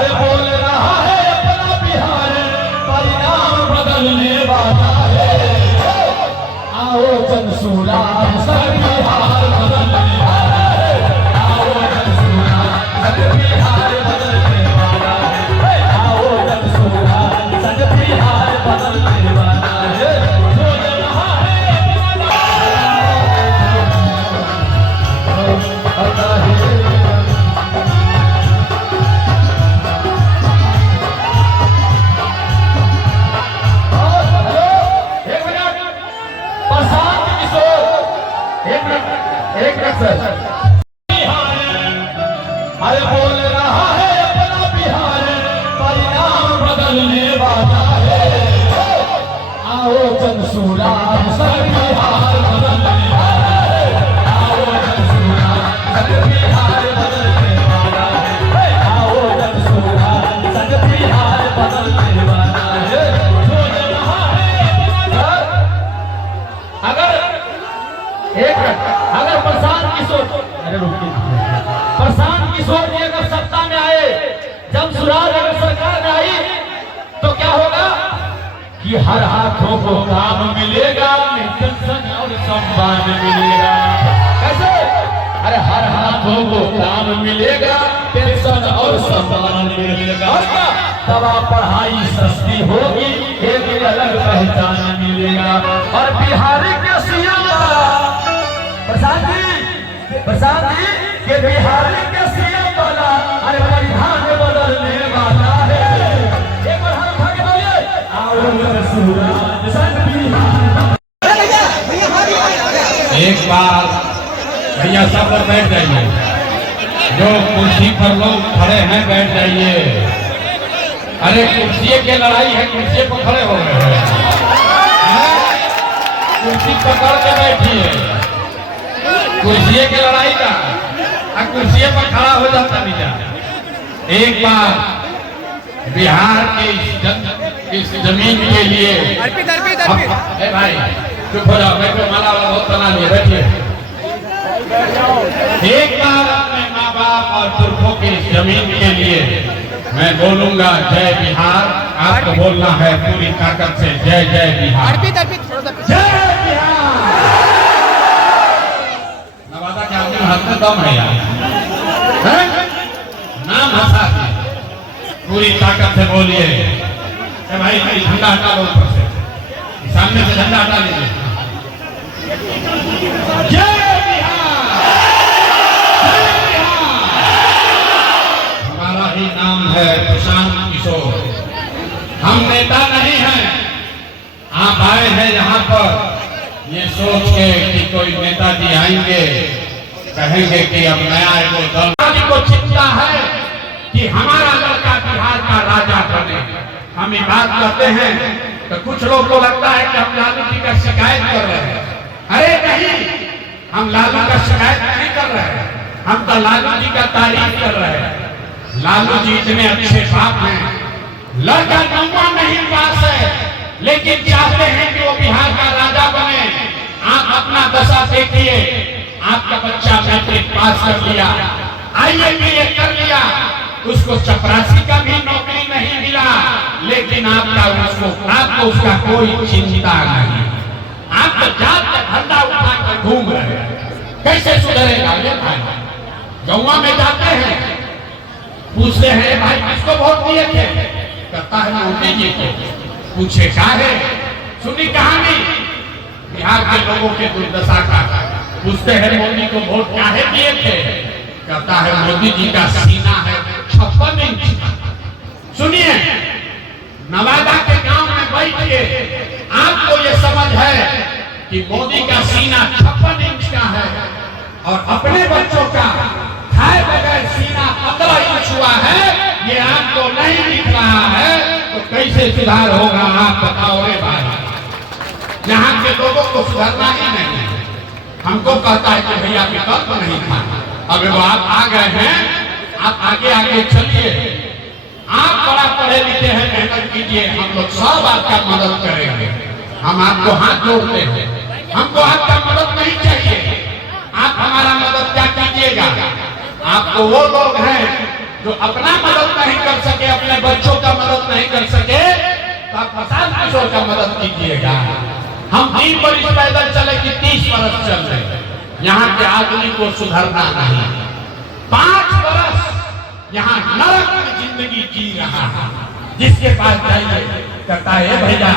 अरे बोल रहा है अपना बिहार, परिणाम बदलने वाला है। आओ जनसूरा सब बिहार बदलने वाला है। आओ जनसूरा सब बिहार बदलने वाला है। आओ जनसूरा सब बिहार बदलने वाला है। बोल रहा है अपना अरे बोल रहा है अपना बिहार, परिणाम बदलने वाला है। आओ जनसूरा सब बिहार बदलने वाला है। आओ जनसूरा सब बिहार बदलने वाला है। आओ जनसूरा सब बिहार बदलने वाला है। बोल रहा है अगर प्रशांत किशोर, अरे रुकिए, प्रशांत किशोर जी अगर सत्ता में आए, जमसुराज अगर सरकार में आई, तो क्या होगा कि हर हाथों को काम मिलेगा, पेंशन और सम्मान मिलेगा। कैसे? अरे हर हाथों को काम मिलेगा, पेंशन और सम्मान मिलेगा। दवा पढ़ाई सस्ती होगी, एक अलग पहचान मिलेगा। और बिहारी के सीएम प्रशांत जी के बिहारी के सीएम वाला अरे परिधान बदलने वाला है। एक बार हाथ उठा के बोलिए, आओ जनसूरा सब बिहार। एक बार भैया सब पर बैठ जाइए, जो कुर्सी पर लोग खड़े हैं बैठ जाइए। अरे कुर्सी की लड़ाई है, कुर्सी पर खड़े हो गए हैं। कुर्सी पकड़ के बैठिए, कुर्सी की लड़ाई का कुर्सी पर खड़ा हो जाता भैया। एक बार बिहार के इस जमीन के लिए भाई चुप हो जाओ, बैठो, माला वाला बहुत बना लिया, बैठिए। एक बार अपने माँ बाप और पुरखों की इस जमीन के लिए मैं बोलूंगा जय बिहार। आपको बोलना है पूरी ताकत से जय जय बिहार, जय बिहार। नवादा के आदमी हाथ में दम है यार, नाम हंसा के पूरी ताकत से बोलिए भाई भाई झंडा हटा लो ऊपर से, सामने से झंडा हटा लीजिए। जय बिहार, जय बिहार। हमारा ही नाम है प्रशांत किशोर, हम नेता नहीं हैं। आप आए हैं यहाँ पर ये सोच के कि कोई नेताजी आएंगे कहेंगे कि अब नया एगो दल को चिंता है कि हमारा लड़का बिहार का राजा बने। हम ये बात करते हैं तो कुछ लोग को लगता है कि हम लालू जी का शिकायत कर रहे हैं। अरे नहीं, हम लालू का शिकायत नहीं कर रहे हैं, हम तो लालू जी का तारीफ कर रहे हैं। लालू जी इतने अच्छे बाप हैं, लड़का नौवा नहीं पास है लेकिन चाहते हैं कि वो बिहार का राजा बने। आप अपना दशा देखिए, आपका बच्चा मैट्रिक पास कर लिया, IAS कर लिया, उसको चपरासी का भी नौकरी नहीं मिला, लेकिन आपको उसका कोई चिंता नहीं। आप तो जात का धंधा उठा कर घूम रहे हैं। कैसे सुधरेगा ये भाई? गौवा में जाते हैं, पूछते हैं भाई किसको वोट दिए थे, कहता है मोदी जी को। पूछे क्या है, सुनी कहानी बिहार के लोगों के दुर्दशा का। पूछते हैं मोदी को वोट काहे दिए थे, कहता है मोदी जी का सीना है 56 इंच। सुनिए, नवादा के गांव में बैठ के आपको ये समझ है कि मोदी का सीना 56 इंच का है और अपने बच्चों का खाए बगैर सीना 15 इंच हुआ है, ये आपको नहीं दिख रहा है, तो कैसे सुधार होगा आप बताओ रे भाई। यहाँ के लोगों को सुधारना ही नहीं है। हमको कहता है कि भैया विकल्प नहीं था। अब वो आप आ गए हैं, आप आगे आगे चलिए। आप बड़ा पढ़े लिखे हैं, मेहनत कीजिए, हम लोग सब आपका मदद करेंगे। हम आपको हाथ जोड़ते हैं, हमको आपका मदद नहीं चाहिए। आप हमारा मदद क्या कीजिएगा? आपको वो लोग हैं जो अपना मदद नहीं कर सकते, अपने बच्चों का मदद नहीं कर सके तो आप प्रशांत किशोर का मदद कीजिएगा। हम 3 वर्ष पैदल चले कि 30 वर्ष चल रहे, यहाँ के आदमी को सुधरना नहीं। 5 वर्ष यहाँ नरक में जिंदगी जी रहा है। जिसके पास जाइए कहता है भैया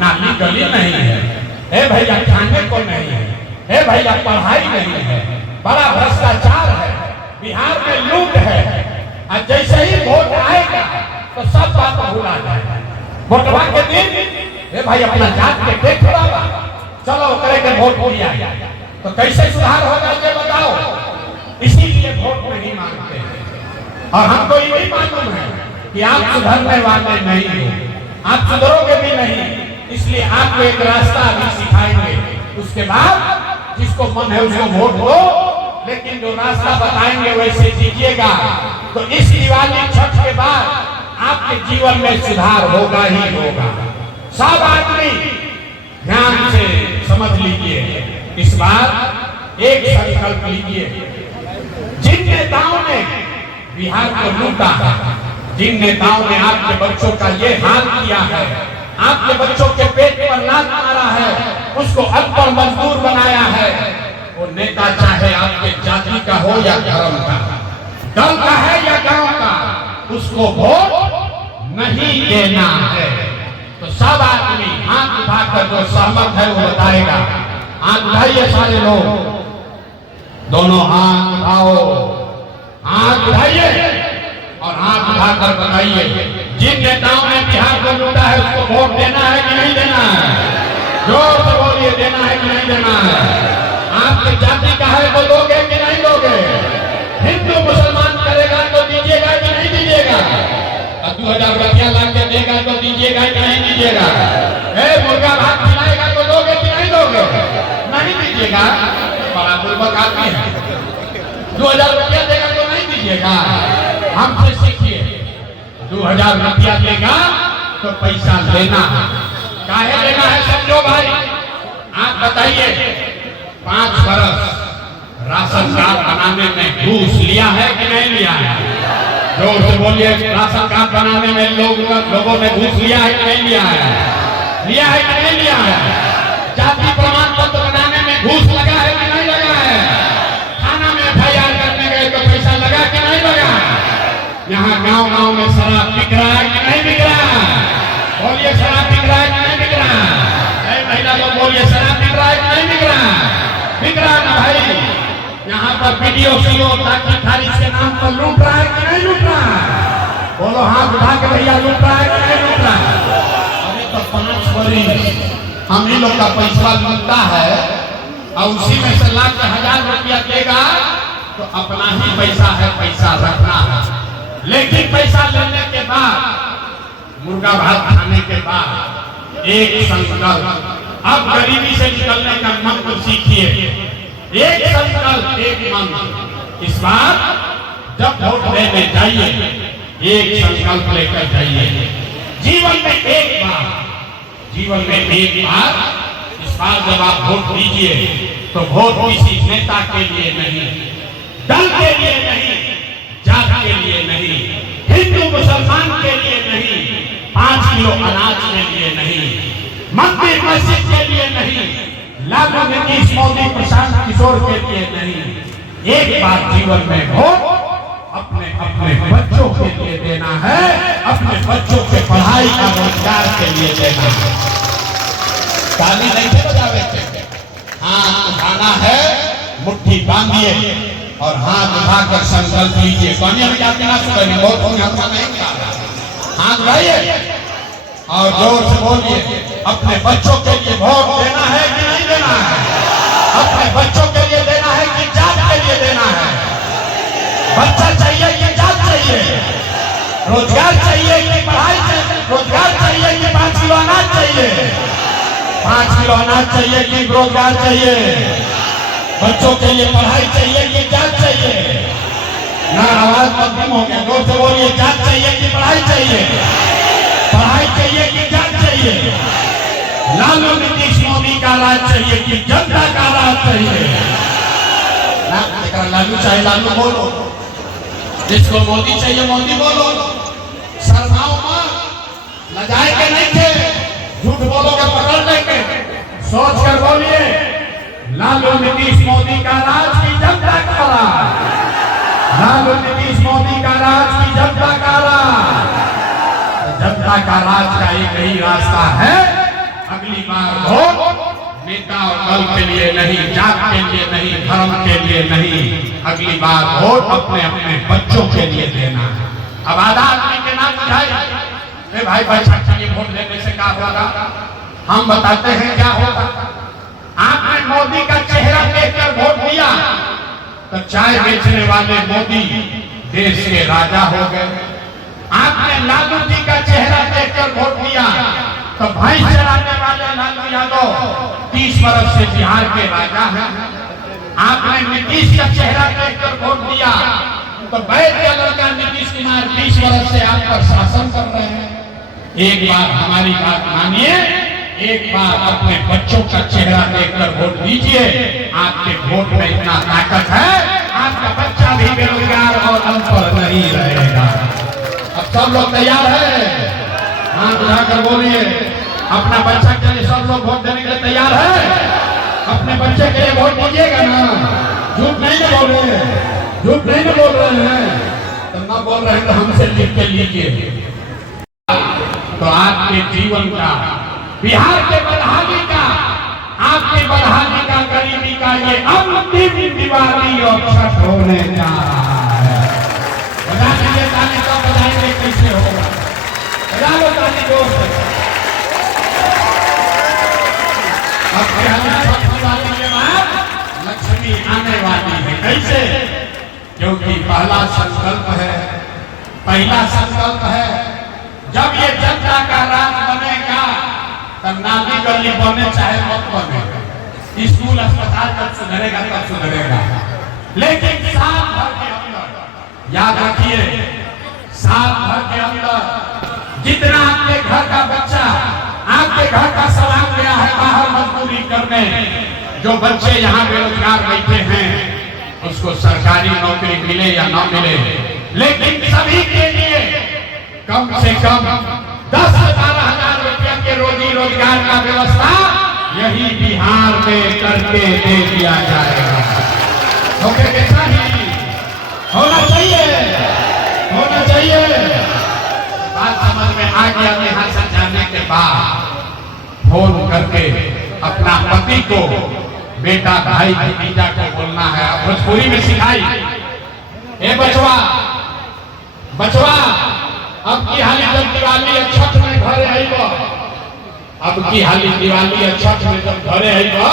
नाली गली नहीं है, भैया खाने को नहीं है, भैया पढ़ाई नहीं है, बड़ा भ्रष्टाचार है, बिहार में लूट है। और जैसे ही वोट आएगा तो सब बात भूला जाएगा। वोटवा के दिन भाई अपना जात के देख रहा, चलो करे के वोट दिया तो कैसे सुधार होगा ये बताओ। इसीलिए वोट नहीं मांगते हैं। और हमको ये भी मालूम है कि आप सुधरने वाले नहीं हो, आप सुधरोगे भी नहीं। इसलिए आपको एक रास्ता अभी सिखाएंगे, उसके बाद जिसको मन है उसको वोट दो, लेकिन जो रास्ता बताएंगे वैसे दीजिएगा। तो इस दिवाली छठ के बाद आपके जीवन में सुधार होगा ही होगा। सब आदमी ध्यान से समझ लीजिए, इस बार एक संकल्प लीजिए। जिन नेताओं ने बिहार को लूटा है, जिन नेताओं ने आपके बच्चों का ये हाल किया है, आपके बच्चों के पेट पर लात मारा है, उसको अनपढ़ मजदूर बनाया है, वो नेता चाहे आपके जाति का हो या धर्म का, दल का है या गांव का, उसको वोट नहीं देना है। तो सब आदमी हाथ उठाकर जो सहमत है वो बताएगा। हाथ उठाइए सारे लोग, दोनों हाथ उठाओ, हाथ उठाइए और हाथ उठाकर बताइए जिन नेताओं ने बिहार को लूटा है उसको वोट देना है कि नहीं देना है। जोर से बोलिए, देना है कि नहीं देना है। आपकी जाति का है तो दोगे कि नहीं दोगे। हिंदू मुसलमान करेगा तो दीजिएगा कि नहीं दीजिएगा। 2000 रुपया ला के देगा तो दीजिएगा कि नहीं दीजिएगा। मुर्गा भात खिलाएगा तो दोगे कि नहीं दोगे। नहीं दीजिएगा, बड़ा बुर्बक आदमी है। 2000 रुपया देगा तो नहीं दीजिएगा। हमसे सीखिए, 2000 रुपया देगा तो पैसा लेना है। काहे लेना है समझो भाई। आप बताइए, 5 वर्ष राशन कार्ड बनाने में घूस लिया है कि नहीं लिया है। जोर से बोलिए, राशन कार्ड बनाने में लोगों ने घूस लिया है कि नहीं लिया है। लिया है कि नहीं लिया है। जाति प्रमाण पत्र बनाने में घूस लगा है कि नहीं लगा है। थाना में FIR करने गए तो पैसा लगा कि नहीं लगा। यहाँ गांव-गांव में शराब बिक रहा है कि नहीं बिक रहा। बोलिए, शराब बिक रहा है कि नहीं बिक रहा। महिला लोग बोलिए, शराब बिक रहा है कि नहीं बिक रहा। बिक रहा ना भाई। यहाँ पर वीडियो सीओ ताकि खारिज के नाम पर लूट रहा है कि नहीं लूट रहा। बोलो हाथ उठा के भैया, लूट रहा है कि नहीं लूट रहा। अरे तो 5 वर्ष हम ही लोग का पैसा मिलता है और उसी में से लाख के 1000 रुपया देगा तो अपना ही पैसा है, पैसा रखना है। लेकिन पैसा लेने के बाद, मुर्गा भात खाने के बाद एक संकल्प, अब गरीबी से निकलने का मंत्र सीखिए। एक संकल्प, एक मंत्र। इस बार जब वोट देने जाइए, एक संकल्प लेकर जाइए। जीवन में एक बार इस बार जब आप वोट दीजिए तो वोट किसी नेता के लिए नहीं, दल के लिए नहीं, जात के लिए नहीं, हिंदू मुसलमान के लिए नहीं, 5 किलो अनाज के लिए नहीं, मंदिर मस्जिद के लिए नहीं, लालू नीतीश मोदी प्रशांत किशोर के लिए नहीं। एक बार जीवन में वोट अपने बच्चों के लिए देना है, अपने बच्चों के पढ़ाई का रोजगार के लिए देना है। ताली नहीं बजावे थे, हाथ उठाना है, मुट्ठी बांधिए और हाथ उठाकर संकल्प लीजिए। कौन हाथ उठाइए और जोर से बोलिए, अपने बच्चों के लिए वोट देना है कि नहीं देना है। अपने बच्चों के लिए देना है कि जात के लिए देना है। बच्चा चाहिए कि जात चाहिए, रोजगार चाहिए कि पढ़ाई चाहिए, रोजगार चाहिए कि 5 किलो अनाज चाहिए, 5 किलो अनाज चाहिए कि रोजगार चाहिए, बच्चों के लिए पढ़ाई चाहिए कि जात चाहिए। ना आवाज मध्यम हो गया, जोर से बोलिए, जात चाहिए कि पढ़ाई चाहिए, पढ़ाई चाहिए कि जात चाहिए। लालू नीतीश मोदी का राज चाहिए कि जनता का राज चाहिए। लालू चाहिए लालू बोलो, जिसको मोदी चाहिए मोदी बोलो, लजाएंगे नहीं थे, झूठ बोलोगे पकड़ लेंगे। सोच कर बोलिए, लालू नीतीश मोदी का राज की जनता का राज, लालू नीतीश मोदी का राज की जनता का राज। जनता का राज का एक ही रास्ता है, अगली बार वोट नेता और दल के लिए नहीं, जात के लिए नहीं, धर्म के लिए नहीं, अगली बार वोट अपने अपने बच्चों के लिए देना है। अब आधा आदमी के नाम बुझाए, भाई पैसा चाहिए वोट देने से क्या होगा? हम बताते हैं क्या होगा। आपने मोदी का चेहरा देखकर वोट दिया तो चाय बेचने वाले मोदी देश के राजा हो गए। आपने लालू जी का चेहरा देखकर वोट दिया तो भैंस चराने वाले लालू यादव 30 वर्ष से बिहार के राजा हैं। आपने नीतीश का चेहरा देखकर वोट दिया तो बैठ के लड़का नीतीश कुमार 20 वर्ष से आप पर शासन कर रहे हैं। एक बार हमारी बात मानिए, एक बार अपने बच्चों का चेहरा देखकर वोट दीजिए। आपके वोट में इतना ताकत है, आपका बच्चा भी बेरोजगार और अनपढ़ नहीं रहेगा। अब सब लोग तैयार है? हाथ उठाकर बोलिए, अपना बच्चा के लिए सब लोग वोट देने के लिए तैयार है? अपने बच्चे के लिए वोट दीजिएगा ना? झूठ नहीं बोल रहे हैं, झूठ नहीं बोल रहे हैं तो ना बोल रहे हैं तो हमसे लिख के लीजिए। तो आपके जीवन का, बिहार के बदहाली का, आपके बदहाली का, गरीबी का ये अंतिम दिवाली और छठ होने जा रहा है। बता दीजिए ताली, कब बजाएंगे, कैसे होगा? बजा लो ताली दोस्त। अब दिवाली के बाद लक्ष्मी आने वाली है। कैसे? क्योंकि पहला संकल्प है, पहला संकल्प है, जब ये जनता का राज बनेगा तब नाली गली बने चाहे मत बने, स्कूल अस्पताल जब सुधरेगा तब सुधरेगा। लेकिन साल भर के अंदर, याद रखिए, साल भर के अंदर जितना आपके घर का बच्चा आपके घर का सवाल गया है बाहर मजदूरी करने, जो बच्चे यहाँ बेरोजगार बैठे हैं उसको सरकारी नौकरी मिले या न मिले, लेकिन सभी के लिए कम से कम 10 से 12 हजार रुपया के रोजी रोजगार का व्यवस्था यही बिहार में करके दे दिया जाएगा। होके कैसा ही होना चाहिए, होना चाहिए। बात समझ में आ गया। यहाँ से जाने के बाद फोन करके अपना पति को, बेटा, भाई, भतीजा को बोलना है। भोजपुरी में सिखाई, ए बचवा, बचवा, अब की हाली जब दिवाली और छठ में घरे आईबा, अब की हाली दिवाली और छठ में जब घरे आईबा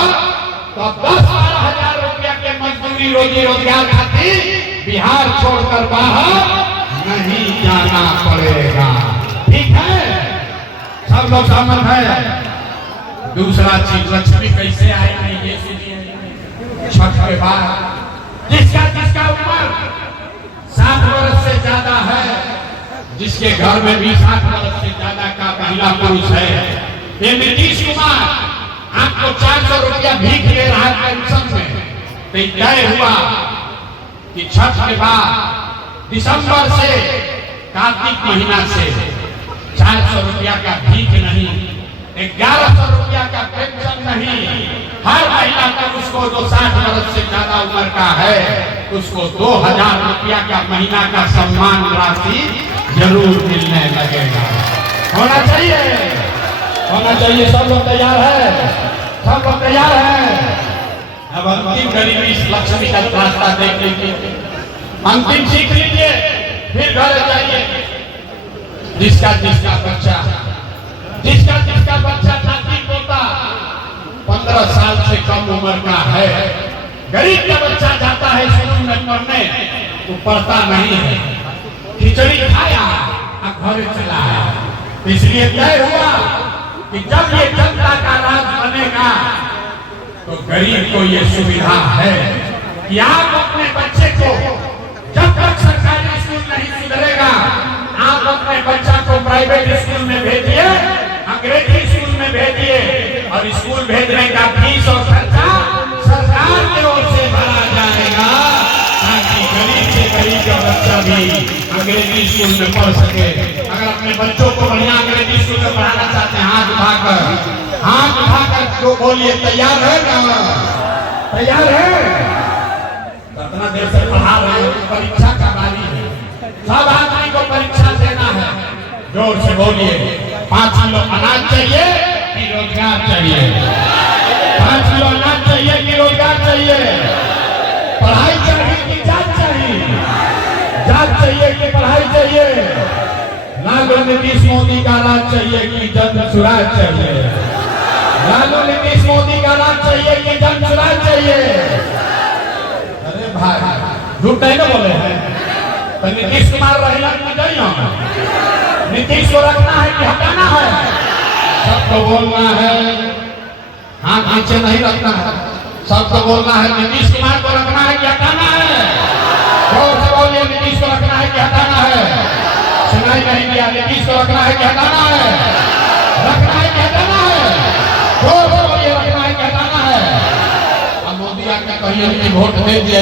तो 10-12 हजार रुपया के मजदूरी रोजी रोजगार खातिर बिहार छोड़कर बाहर नहीं जाना पड़ेगा। ठीक है? सब लोग सहमत है? दूसरा चीज, लक्ष्मी कैसे आएगी ये सुनिए। छठ के बाद जिसका उम्र 60 वर्ष से ज्यादा है, जिसके घर में भी 60 वर्ष से ज्यादा का महिला पुरुष है, ये नीतीश कुमार आपको 400 रुपया भीख ले रहा है पेंशन में, तो तय हुआ कि छठ के बाद दिसंबर से कार्तिक महीना से 400 रुपया का भीख नहीं, 1100 रुपया का पेंशन नहीं, हर महिला का उसको जो 60 वर्ष से ज्यादा उम्र का है उसको 2000 रुपया का महीना का सम्मान राशि जरूर मिलने लगेगा। होना चाहिए, होना चाहिए। सब लोग तैयार है? सब लोग तैयार है? अब अंतिम गरीबी लक्ष्मी का रास्ता देख लीजिए, अंतिम सीख लीजिए, फिर घर जाइए। जिसका बच्चा नाती पोता 15 साल से कम उम्र का है, गरीब का बच्चा जाता है स्कूल में पढ़ने तो पढ़ता नहीं है, खिचड़ी खाया और घर चला आया। इसलिए तय हुआ कि जब ये जनता का राज बनेगा तो गरीब को ये सुविधा है कि आप अपने बच्चे को, जब तक सरकारी स्कूल नहीं सुधरेगा, आप अपने बच्चा को प्राइवेट स्कूल में भेजिए, अंग्रेजी स्कूल में भेजिए, और स्कूल भेजने का फीस और खर्चा सरकार की ओर से भरा जाएगा, ताकि गरीब से गरीब बच्चा भी अंग्रेजी स्कूल में पढ़ सके। अगर अपने बच्चों को बढ़िया अंग्रेजी स्कूल में पढ़ाना चाहते हैं, हाथ उठाकर जो बोलिए तैयार है क्या? तैयार है? इतना देर से पढ़ा रहे हैं, परीक्षा का बारी है, सब आदमी को परीक्षा देना है। जोर से बोलिए, 5 किलो अनाज चाहिए कि रोजगार चाहिए? 5 किलो अनाज चाहिए कि रोजगार चाहिए? पढ़ाई चाहिए कि जात चाहिए? जात चाहिए कि पढ़ाई चाहिए? लालू नीतीश मोदी का राज चाहिए कि जन सुराज चाहिए? लालू नीतीश मोदी का राज चाहिए कि जन सुराज चाहिए? अरे भाई झूठ नहीं ना बोले हैं? तो नीतीश कुमार रहेगा कि नहीं होगा? नीतीश को रखना है कि हटाना है? सबको बोलना है, हाथ नीचे नहीं रखना है। सबको बोलना है नीतीश कुमार को रखना है कि हटाना है? जोर से बोलिए, नीतीश को रखना है कि हटाना है? सुनाई नहीं दिया, नीतीश को रखना है कि हटाना है? रखना है कि हटाना है? जोर से बोलिए, रखना है कि हटाना है? अब मोदी आके कहिए कि वोट दे दिया।